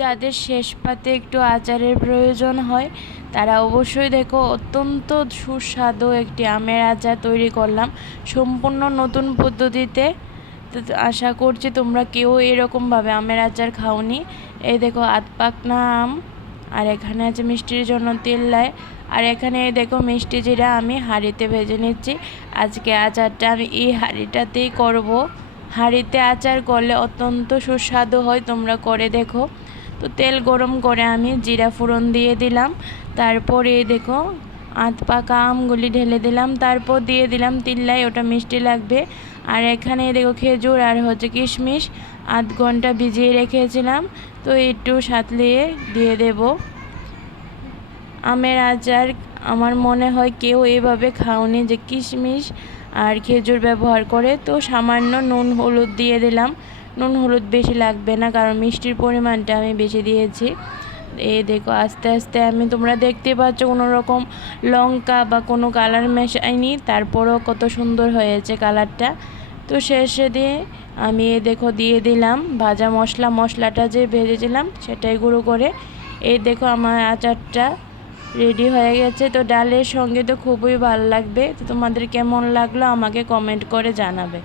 যাদের শেষ পাতে একটু আচারের প্রয়োজন হয়, তারা অবশ্যই দেখো অত্যন্ত সুস্বাদু একটি আমের আচার তৈরি করলাম। সম্পূর্ণ নতুন পদ্ধতিতে। আশা করছি তোমরা কেউ এরকমভাবে আমের আচার খাওনি। এই দেখো আত পাকনা আম, আর এখানে আছে মিষ্টির জন্য তেল লাই আর এখানে এই দেখো মিষ্টি জিরা আমি হাঁড়িতে ভেজে নিচ্ছি। আজকে আচারটা আমি এই হাঁড়িটাতেই করব। হাঁড়িতে আচার করলে অত্যন্ত সুস্বাদু হয়, তোমরা করে দেখো। তো তেল গরম করে আমি জিরা ফোড়ন দিয়ে দিলাম। তারপরে দেখো আধ পাকা আমগুলি ঢেলে দিলাম। তারপর দিয়ে দিলাম তিল্লাই ওটা মিষ্টি লাগবে। আর এখানে দেখো খেজুর আর হচ্ছে কিশমিশ আধ ঘণ্টা ভিজিয়ে রেখেছিলাম। তো একটু সাতলিয়ে দিয়ে দেব। আমের আচার, আমার মনে হয় কেউ এভাবে খাওনি যে কিশমিশ আর খেজুর ব্যবহার করে। তো সামান্য নুন, হলুদ দিয়ে দিলাম। নুন, হলুদ বেশি লাগবে না, কারণ মিষ্টির পরিমাণটা আমি বেশি দিয়েছি। এই দেখো, আস্তে আস্তে আমি তোমরা দেখতে পাচ্ছ কোনো রকম লঙ্কা বা কোনো কালার মেশাইনি তারপরেও কত সুন্দর হয়েছে কালারটা তো শেষে দিয়ে আমি এ দেখো দিয়ে দিলাম, ভাজা মশলা, মশলাটা যে ভেজেছিলাম সেটাই গুঁড়ো করে। এই দেখো আমার আচারটা রেডি হয়ে গেছে। তো ডালের সঙ্গে তো খুবই ভালো লাগবে। তো তোমাদের কেমন লাগল আমাকে কমেন্ট করে জানাবে।